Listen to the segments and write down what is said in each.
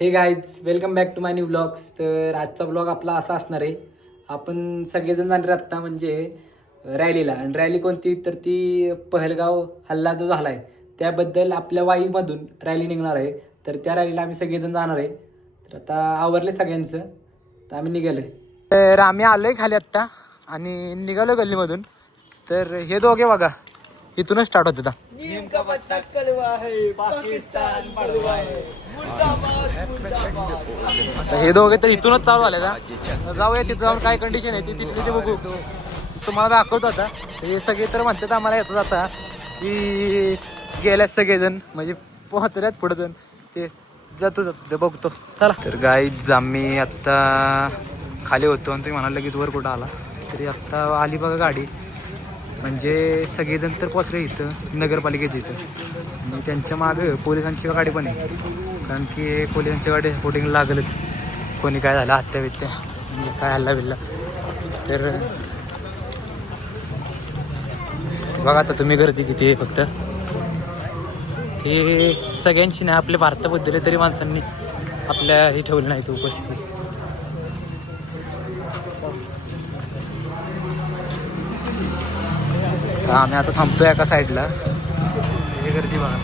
हे guys welcome back to my new blogs. तर आजचा ब्लॉग आपला असा असणार आहे. आपण सगळेजण जाणार आत्ता म्हणजे रॅलीला. आणि रॅली कोणती तर ती पहलगाव हल्ला जो झाला आहे त्याबद्दल आपल्या वाईमधून रॅली निघणार आहे. तर त्या रॅलीला आम्ही सगळेजण जाणार आहे. तर आता आवरले सगळ्यांचं, तर आम्ही निघालो. तर आम्ही आलोय खाली आत्ता आणि निघालो गल्लीमधून. तर हे दोघे बघा इथूनच स्टार्ट होत होता. नीम का पत्ता कड़वा है, पाकिस्तान बड़वा है, मुर्दाबाद मुर्दाबाद। हे दोघे तर इथूनच चालू झाले का. जाऊया तिथं जाऊन काय कंडिशन आहे ती तिथली ते बघू. तुम्हाला दाखवतो आता. हे सगळे तर म्हणतात आम्हाला येतात आता की गेल्यात सगळेजण म्हणजे पोहोचल्यात पुढे जण ते जातो बघतो. चला तर गाईज आम्ही आत्ता खाली होतो आणि तुम्ही म्हणाल लगेच वर कुठं आला. तरी आत्ता आली बघा गाडी. म्हणजे सगळेजण तर पोचले इथं नगरपालिकेत इथं. आणि त्यांच्या मागं पोलिसांची गाडी पण आहे, कारण की पोलिसांच्या गाडी सपोर्टिंग लागलच. कोणी काय झालं हत्या म्हणजे काय हल्ला बिल्ला. तर बघा आता तुम्ही गर्दी किती आहे. फक्त ते सगळ्यांची नाही, आपल्या भारताबद्दल तरी माणसांनी आपल्या हे ठेवलं नाही तो उपस्थिती. आम्ही आता थांबतोय एका साईडला. हे गर्दी बघा.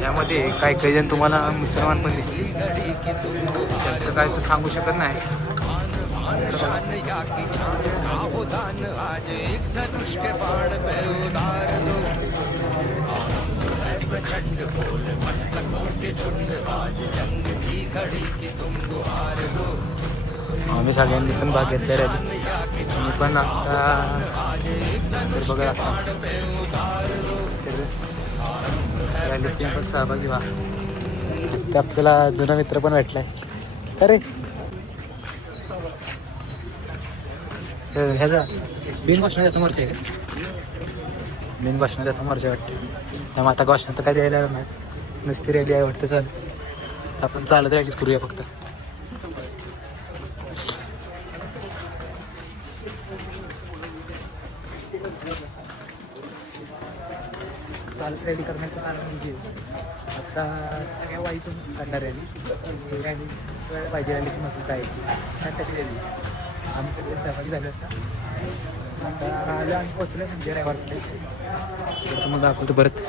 त्यामध्ये काही काही जण तुम्हाला मुसलमान पण दिसतील. त्यांचं काय तर सांगू शकत नाही. आम्ही सगळ्यांनी पण भाग घेतला रॅली. मी पण आता तर बघा असं रॅलीत पण सहभागी व्हा. ते आपल्याला जुना मित्र पण भेटलाय. अरे ह्याचा बिन घोषणा देतो मोर्चा आहे का? बिन घोषणा देतो मोर्चा वाटते. त्यामुळे आता घोषणा तर काय द्यायला नाही, नुसती रॅली आहे वाटतं. चाल आपण चालत रॅलीच करूया फक्त. चालत रॅली करण्याचं कारण म्हणजे आता सगळ्या वाईतून काढणार रॅली. रॅली पाहिजे, रॅलीची महत्त्व काय त्यासाठी रॅली. आम्ही सगळे सहभागी झाले आता आलो आणि पोचलो म्हणजे रॅवारकडे. तुम्हाला दाखवतो परत.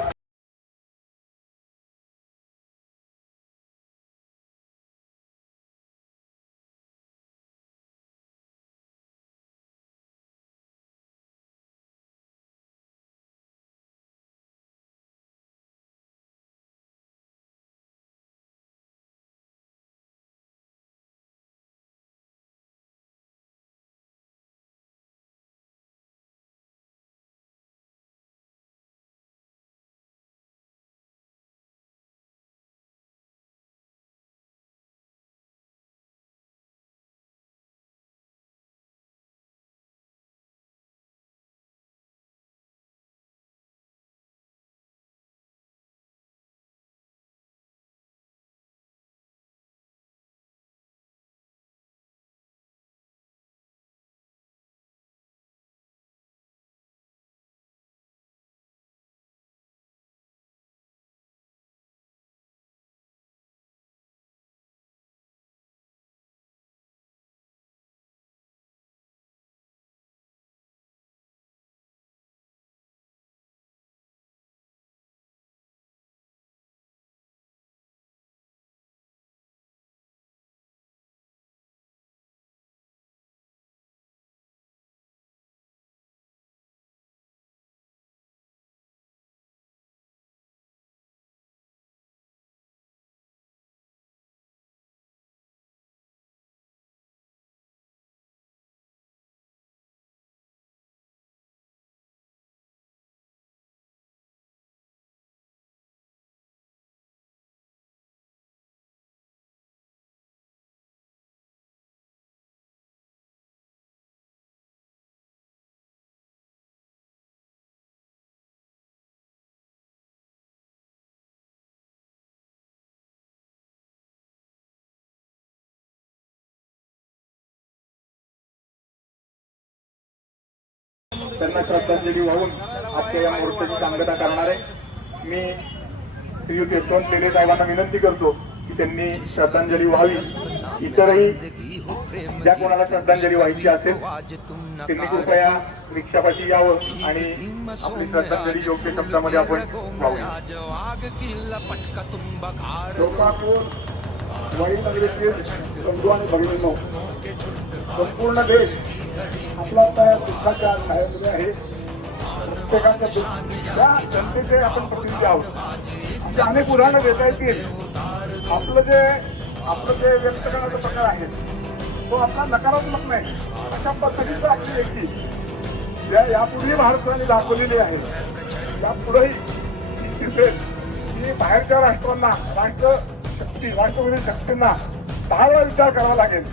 त्यांना श्रद्धांजली वाहून आजच्या या मोर्चाची सांगता करणार आहे. मी श्रीयुत यशवंत लेले साहेबांना विनंती करतो की त्यांनी श्रद्धांजली व्हावी. इतरही ज्या कोणाला श्रद्धांजली व्हायची असेल त्यांनी कृपया रिक्षापाशी यावं आणि आपली श्रद्धांजली योग्य शब्दामध्ये आपण व्हावी. वडील नगरीतील बंधू आणि भगिनींनो, संपूर्ण देश आपला त्या दुःखाच्या छायेमध्ये आहे. प्रत्येकाच्या त्या जनतेचे आपण प्रतिनिधी आहोत. अशी अनेक उदाहरणं देता येतील. आपलं जे व्यक्त करण्याचा प्रकार आहे तो आपला नकारात्मक नाही. अशा पद्धतीचं आपली व्यक्ती ज्या यापूर्वी महाराष्ट्राने दाखवलेली आहे यापुढेही दिसेल की बाहेरच्या राष्ट्रांना राष्ट्रविरोधी शक्तींना 10 वेळा विचार करावा लागेल.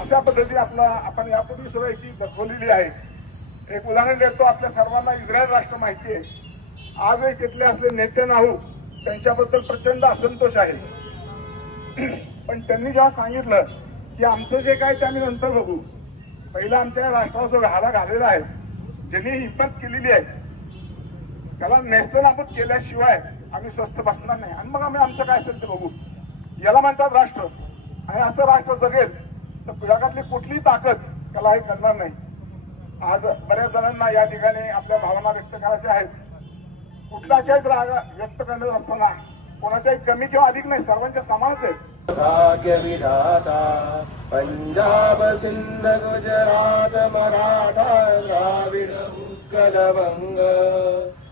अशा पद्धतीने आपण यापूर्वी सुद्धा याची दाखवलेली आहे. एक उदाहरण देतो. आपल्या सर्वांना इस्रायल राष्ट्र माहिती आहे. आजही तिथले असले नेतन्याहू त्यांच्याबद्दल प्रचंड असंतोष आहे. पण त्यांनी जेव्हा सांगितलं की आमचं जे काय ते आम्ही नंतर बघू, पहिलं आमच्या राष्ट्राला जो घाला घालेला आहे, ज्यांनी हिंमत केलेली आहे त्याला नेस्तनाबूत केल्याशिवाय आम्ही स्वस्थ बसणार नाही आणि मग आम्ही आमचं काय असेल ते बघू. याला म्हणतात राष्ट्र. आणि असं राष्ट्र जगेल तर जगातली कुठलीही ताकद त्याला हे करणार नाही. आज बऱ्याच जणांना या ठिकाणी आपल्या भावना व्यक्त करायच्या आहेत. कुठल्याच्याही राग व्यक्त करण्यात असताना कोणाच्याही कमी किंवा अधिक नाही, सर्वांच्या समानच आहेत. भाग्य विधाता पंजाब सिंध गुजरात मराठा द्राविड उत्कल वंग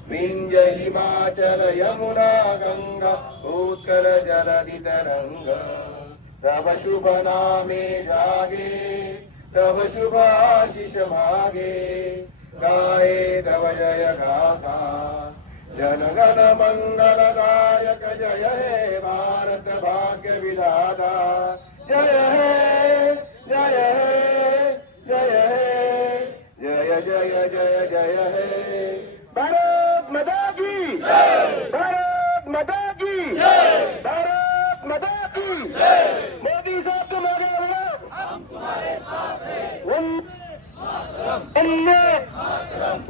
विंज हिमाचल यमुना गंगा उत्कल जलधि तरंग तव शुभ नामे जागे तव शुभ आशीष मागे गाये तव जय गाथा जनगण मंगलदायक जय हे भारत भाग्य विधाता जय हे जय हे जय हे जय जय जय जय हे भारत माता की भारत माता की भारत माता की मोदी साहब तुम्हारे हम तुम्हारे साथ हैं वंदे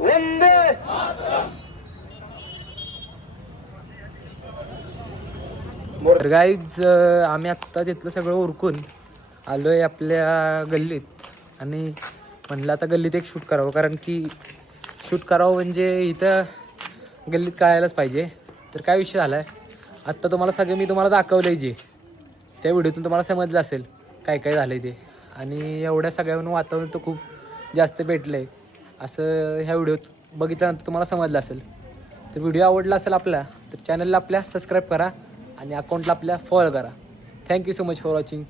वंदे तर गाईज आम्ही आत्ता तिथलं सगळं उरकून आलो आहे आपल्या गल्लीत आणि म्हणलं आता गल्लीत एक शूट करावं, कारण की शूट करावं म्हणजे इथं गल्लीत कळायलाच पाहिजे. तर काय विषय झाला आहे आत्ता मी तुम्हाला दाखवलं आहे जे त्या व्हिडिओतून तुम्हाला समजलं असेल काय काय झालं आहे ते. आणि एवढ्या सगळ्यावरून वातावरण तर खूप जास्त भेटलं आहे असं ह्या व्हिडिओत बघितल्यानंतर तुम्हाला समजलं असेल. तर व्हिडिओ आवडला असेल आपला तर चॅनलला आपल्या सबस्क्राईब करा आणि अकाउंटला आपल्या फॉलो करा. Thank you so much for watching.